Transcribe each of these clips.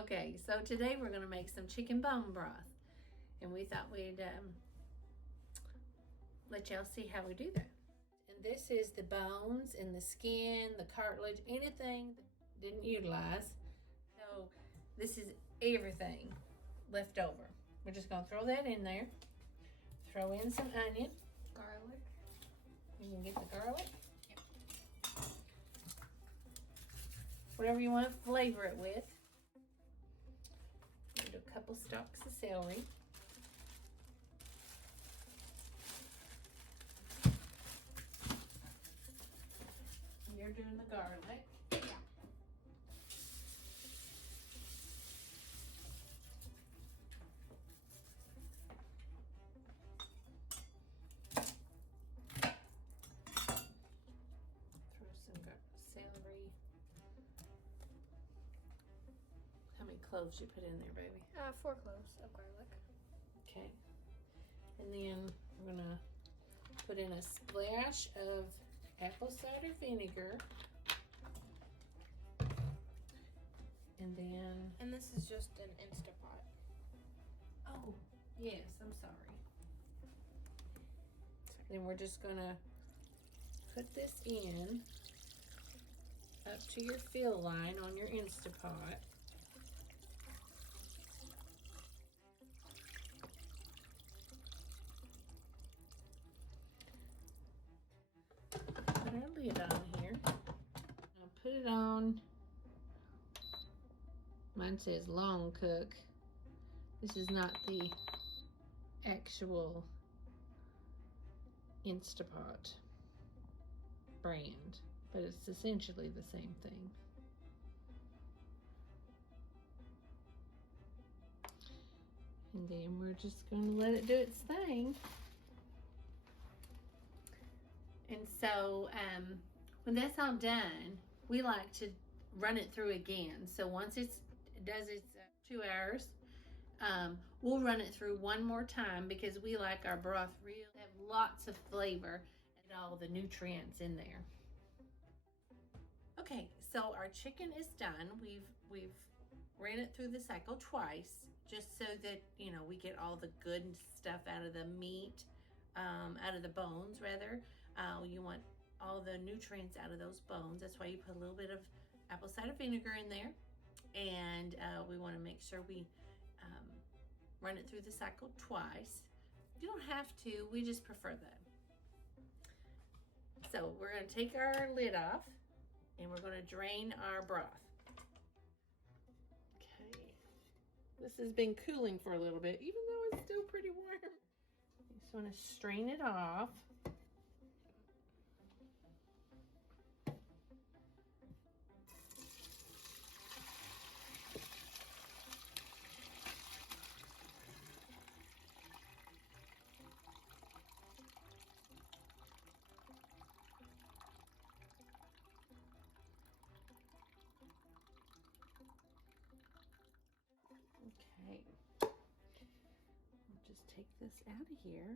Okay, so today we're gonna make some chicken bone broth. And we thought we'd let y'all see how we do that. And this is the bones and the skin, the cartilage, anything that didn't utilize. So this is everything left over. We're just gonna throw that in there. Throw in some onion. Garlic. You can get the garlic. Yep. Whatever you want to flavor it with. Do a couple stalks of celery. You're doing the garlic. Yeah. Throw some celery. How many cloves you put in there, baby? 4 cloves of garlic. Okay. And then we're gonna put in a splash of apple cider vinegar. And then... And this is just an Instapot. Oh, yes, I'm sorry. Then we're just gonna put this in up to your fill line on your Instapot. Put our lid on here. I'll put it on. Mine says long cook. This is not the actual Instapot brand, but it's essentially the same thing. And then we're just going to let it do its thing. And so when that's all done, we like to run it through again. So once it does its 2 hours, we'll run it through one more time because we like our broth real have lots of flavor and all the nutrients in there. Okay, so our chicken is done. We've ran it through the cycle twice just so that, you know, we get all the good stuff out of the meat, out of the bones rather. You want all the nutrients out of those bones. That's why you put a little bit of apple cider vinegar in there. And we want to make sure we run it through the cycle twice. You don't have to, we just prefer that. So we're going to take our lid off and we're going to drain our broth. Okay, this has been cooling for a little bit, even though it's still pretty warm. You just want to strain it off. Okay, I'll just take this out of here.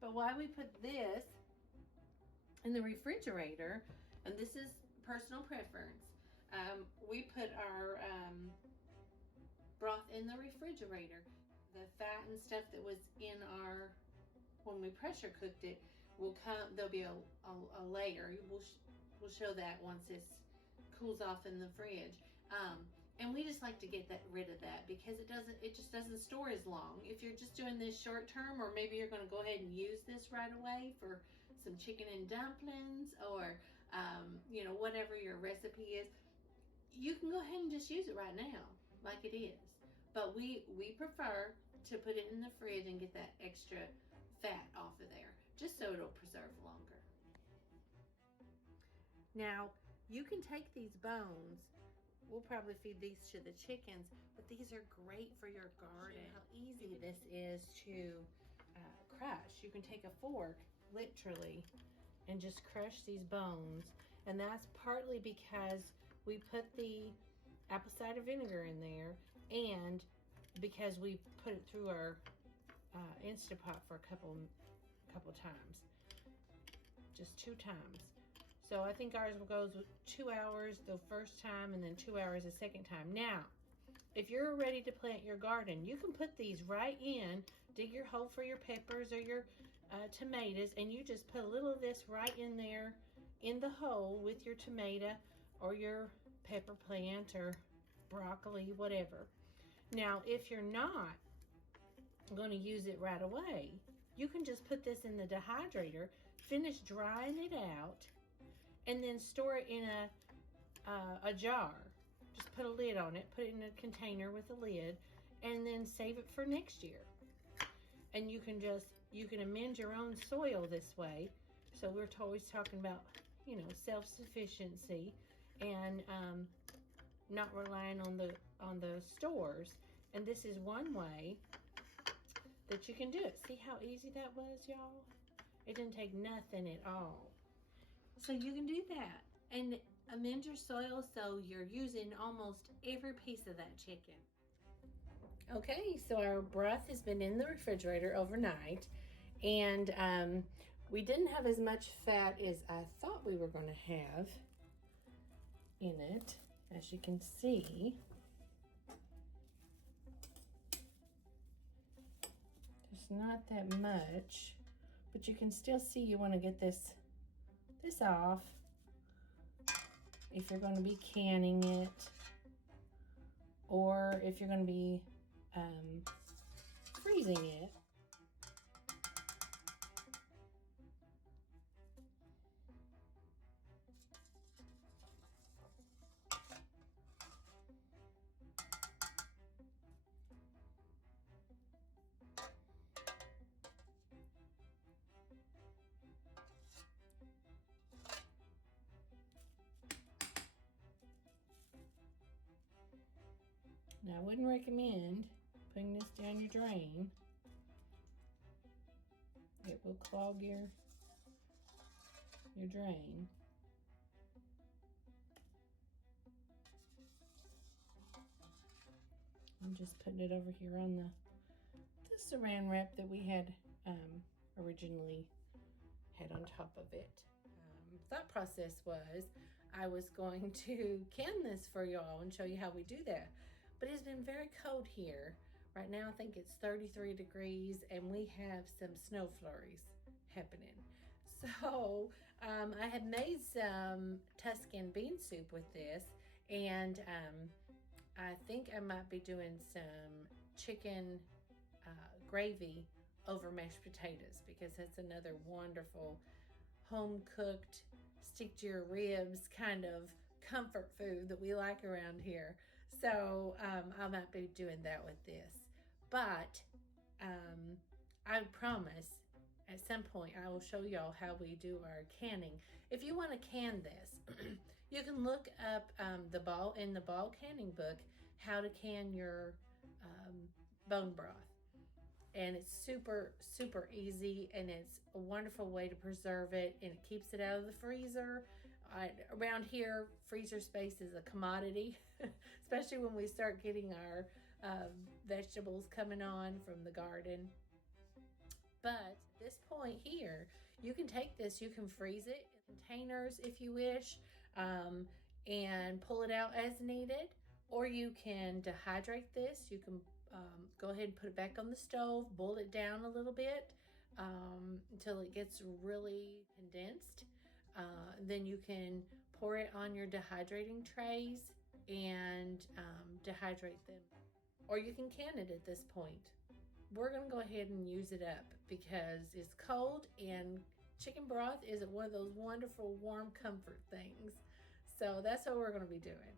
But why we put this in the refrigerator, and this is personal preference, we put our broth in the refrigerator. The fat and stuff that was in our, when we pressure cooked it, will come, there'll be a layer. We'll show that once this cools off in the fridge. And we just like to get rid of that because it just doesn't store as long. If you're just doing this short term, or maybe you're gonna go ahead and use this right away for some chicken and dumplings, or you know, whatever your recipe is, you can go ahead and just use it right now like it is. But we prefer to put it in the fridge and get that extra fat off of there, just so it'll preserve longer. Now, you can take these bones, we'll probably feed these to the chickens, but these are great for your garden. How easy this is to crush. You can take a fork, literally, and just crush these bones. And that's partly because we put the apple cider vinegar in there, and because we put it through our Instapot for a couple times, just 2 times. So I think ours goes with 2 hours the first time and then 2 hours the second time. Now, if you're ready to plant your garden, you can put these right in, dig your hole for your peppers or your tomatoes, and you just put a little of this right in there in the hole with your tomato or your pepper plant or broccoli, whatever. Now, if you're not going to use it right away, you can just put this in the dehydrator, finish drying it out, and then store it in a jar. Just put a lid on it, put it in a container with a lid, and then save it for next year. And you can amend your own soil this way. So we're always talking about, you know, self-sufficiency and not relying on the stores. And this is one way that you can do it. See how easy that was, y'all? It didn't take nothing at all. So you can do that and amend your soil so you're using almost every piece of that chicken. Okay, so our broth has been in the refrigerator overnight, and we didn't have as much fat as I thought we were going to have in it, as you can see. There's not that much, but you can still see you want to get this off if you're going to be canning it, or if you're going to be freezing it. Now, I wouldn't recommend putting this down your drain. It will clog your drain. I'm just putting it over here on the saran wrap that we had originally had on top of it. Thought process was I was going to can this for y'all and show you how we do that. But it's been very cold here. Right now I think it's 33 degrees and we have some snow flurries happening. So I had made some Tuscan bean soup with this, and I think I might be doing some chicken gravy over mashed potatoes, because that's another wonderful home cooked, stick to your ribs kind of comfort food that we like around here. So I might be doing that with this. But I promise at some point I will show y'all how we do our canning. If you want to can this, you can look up in the ball canning book how to can your bone broth. And it's super, super easy, and it's a wonderful way to preserve it, and it keeps it out of the freezer. Around here, freezer space is a commodity, especially when we start getting our vegetables coming on from the garden. But at this point here, you can take this, you can freeze it in containers if you wish, and pull it out as needed, or you can dehydrate this. You can go ahead and put it back on the stove, boil it down a little bit until it gets really condensed. Then you can pour it on your dehydrating trays and dehydrate them. Or you can can it at this point. We're going to go ahead and use it up because it's cold, and chicken broth is one of those wonderful warm comfort things. So that's what we're going to be doing.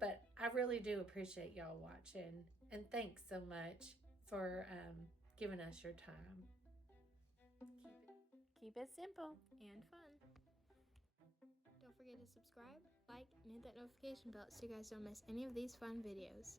But I really do appreciate y'all watching, and thanks so much for giving us your time. Keep it simple and fun. Don't forget to subscribe, like, and hit that notification bell so you guys don't miss any of these fun videos.